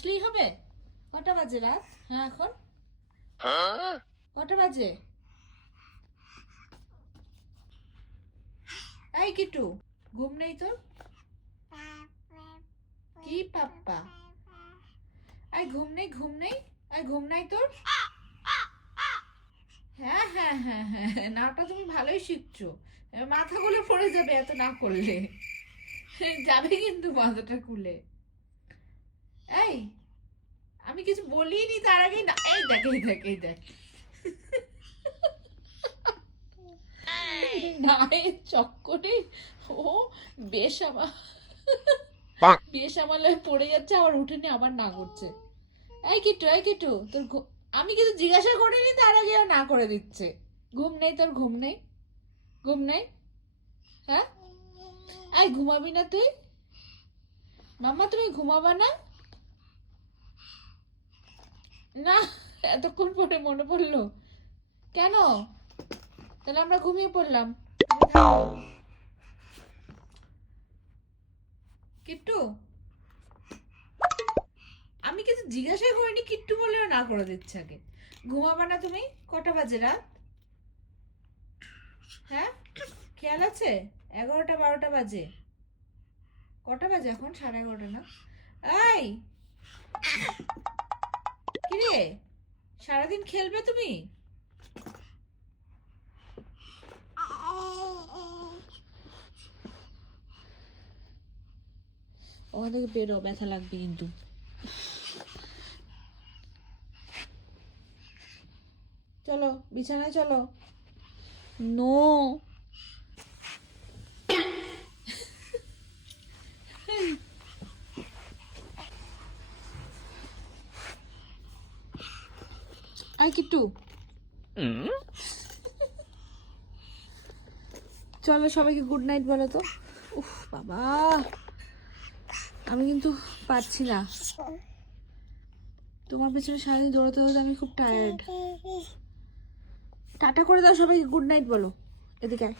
আসলেই হবে? কটা বাজে রাত? হ্যাঁ এখন কটা বাজে? এই কিটু, ঘুম নেই তোর? কি পাপ্পা? এই ঘুম নেই, ঘুম নেই? এই ঘুম নাই তোর? হ্যাঁ হ্যাঁ হ্যাঁ হ্যাঁ, নাটা তুমি ভালোই শিখছো। মাথা খুলে পড়ে যাবে এত না করলে। যাবে কিন্তু মাথাটা খুলে। এই, আমি কিছু বলিনি তার আগেই না, এই দেখ এই দেখ এই দেখ। নায়ের চক্করে ও বেসামাল পড়ে যাচ্ছে, আবার উঠেনি, আবার না করছে। এই কিট্টু তোর আমি কিছু জিজ্ঞাসা করিনি তার আগে ও না করে দিচ্ছে। ঘুম নেই তোর? ঘুম নেই? ঘুম নেই? হ্যাঁ, এই ঘুমাবি না তুই? মাম্মা তুমি ঘুমাবা না? না, এতক্ষণ পরে মনে পড়লো কেন? তাহলে আমরা ঘুমিয়ে পড়লাম। কিট্টু, আমি কিছু জিজ্ঞাসা করিনি, কিট্টু বলেও না করে দিচ্ছে আগে। ঘুমাবা না তুমি? কটা বাজে রাত? হ্যাঁ, খেয়াল আছে? 11টা 12টা বাজে। কটা বাজে এখন? 11:30 না? এই কিরে, সারাদিন খেলবে তুমি? ওখান থেকে বেরো, ব্যথা লাগবে কিন্তু। চলো বিছানায় চলো। নো, আই কিট্টু চলো সবাইকে গুড নাইট বলো তো। উফ বাবা, আমি কিন্তু পারছি না, তোমার পেছনে সারাদিন দৌড়াতে দৌড়াতে আমি খুব টায়ার্ড। টাটা করে দাও সবাইকে, গুড নাইট বলো। এদিকে আয়।